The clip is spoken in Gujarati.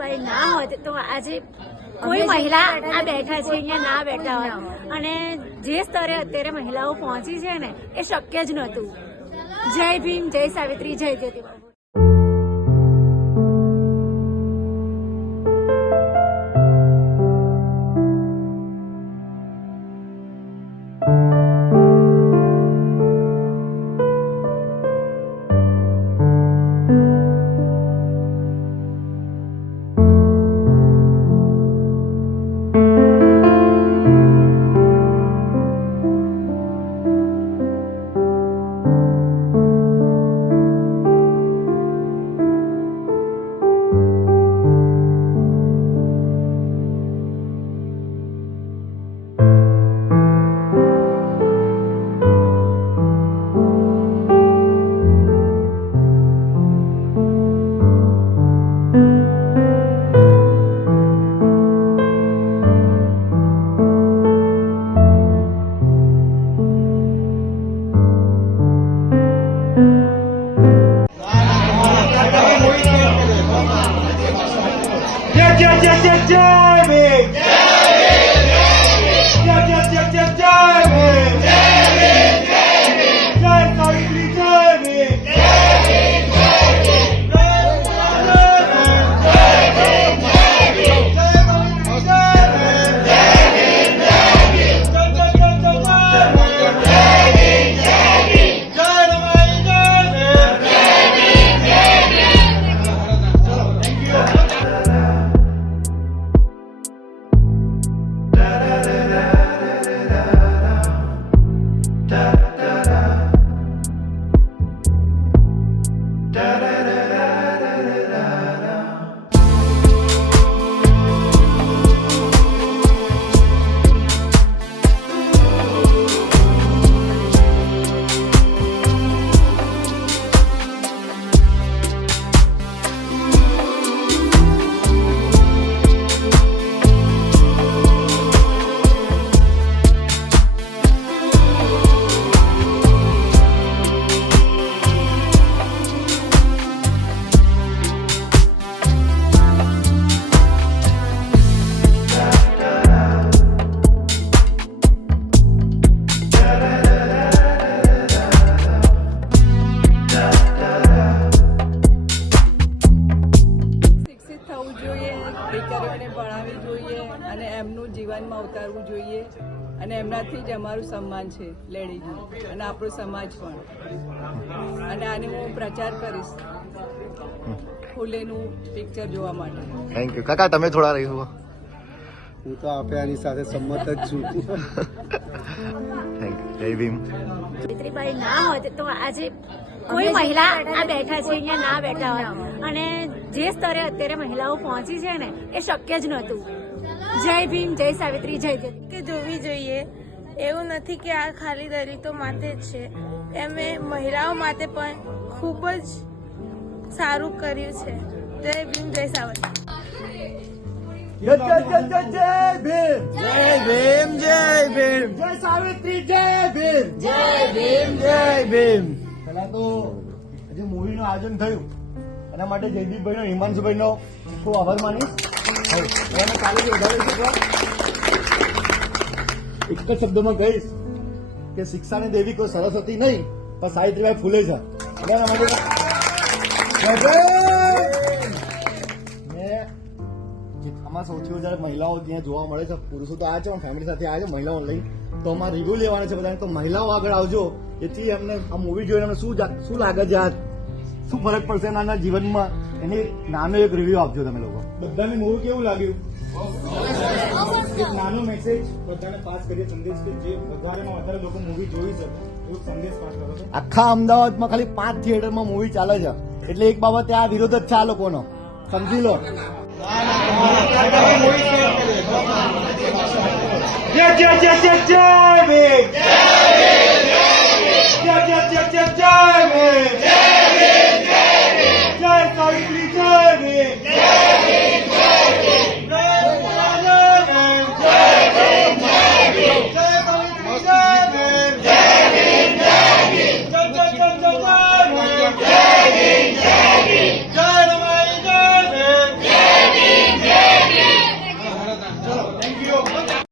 સાવિત્રીબાઈ ના હોત તો આજે કોઈ મહિલા આ બેઠા છે અહીંયા ના બેઠા હોય અને જે સ્તરે અત્યારે મહિલાઓ પહોંચી છે ને એ શક્ય જ નહોતું. જય ભીમ, જય સાવિત્રી, જય જ્યોતિબા. જીવનમાં ઉતારવું જોઈએ અને એમનાથી જ અમારું સન્માન છે લેડીઝનું અને આપણો સમાજ પણ. અને આને હું પ્રચાર કરીશ ફૂલેનું પિક્ચર જોવા માટે. થેન્ક યુ કાકા. તમે થોડા રહી હો. હું તો આપે આની સાથે સંમત જ છું. Thank you. જય ભીમ. સાવિત્રીબાઈ ના હોત તો આજે કોઈ મહિલા આ બેઠા છે અહીંયા ના બેઠા હોય અને જે સ્તરે અત્યારે મહિલાઓ પહોંચી છે ને એ શક્ય જ નહોતું. જય ભીમ, જય સાવિત્રી, જય જ્યોતિ. કે જોવી જોઈએ એવું નથી કે આ ખાલી દલિતો માટે જ છે, એમે મહિલાઓ માટે પણ ખૂબ જ સારું કર્યું છે. જય ભીમ, જય સાવિત્રી. જય ભીમ, જય ભીમ, જય ભીમ, જય સાવિત્રી, જય ભીમ, જય ભીમ, જય ભીમ. પહેલા તો જે મૂવીનું આયોજન થયું એના માટે જયદીપભાઈનો, હિમાંશુભાઈનો ખૂબ આભાર માનીશ. કાલે એક જ શબ્દમાં કહીશ કે શિક્ષાની દેવી કોઈ સરસ્વતી નહીં પણ સાવિત્રીબાઈ ફૂલે છે. આમાં સૌથી વધારે મહિલાઓ ત્યાં જોવા મળે છે. પુરુષો તો આ છે પણ ફેમિલી સાથે આવે છે મહિલાઓ લઈ, તો અમારે રિવ્યુ લેવાના છે બધાને. તો મહિલાઓ આગળ આવજો, એથી એમને આ મૂવી જોઈને અમને શું લાગે છે, આ શું ફરક પડશે એના જીવનમાં, એની નાનો એક રિવ્યુ આપજો તમે લોકો. બધાને મૂવી કેવું લાગ્યું? એક નાનો મેસેજ બધાને પાસ કરીએ, સંદેશ કે જે વધારેમાં વધારે લોકો મૂવી જોઈ શકે એવો સંદેશ પાસ કરો છો. આખા અમદાવાદમાં ખાલી 5 થિયેટરમાં મૂવી ચાલે છે, એટલે એક બાબતે આ વિરોધ જ છે આ લોકોનો, સમજી લો. જય જય જય જય જય ભીમ, જય જય જય જય જય ભીમ, જય સાવિત્રી, જય ભીમ, જય ભીમ, જય ભીમ, જય સાવિત્રી, જય ભીમ, જય ભીમ, જય ભીમ, જય જય જય જય જય ભીમ, જય ભીમ, જય ભીમ, જય રમાઈ, જય ભીમ, જય ભીમ. ચલો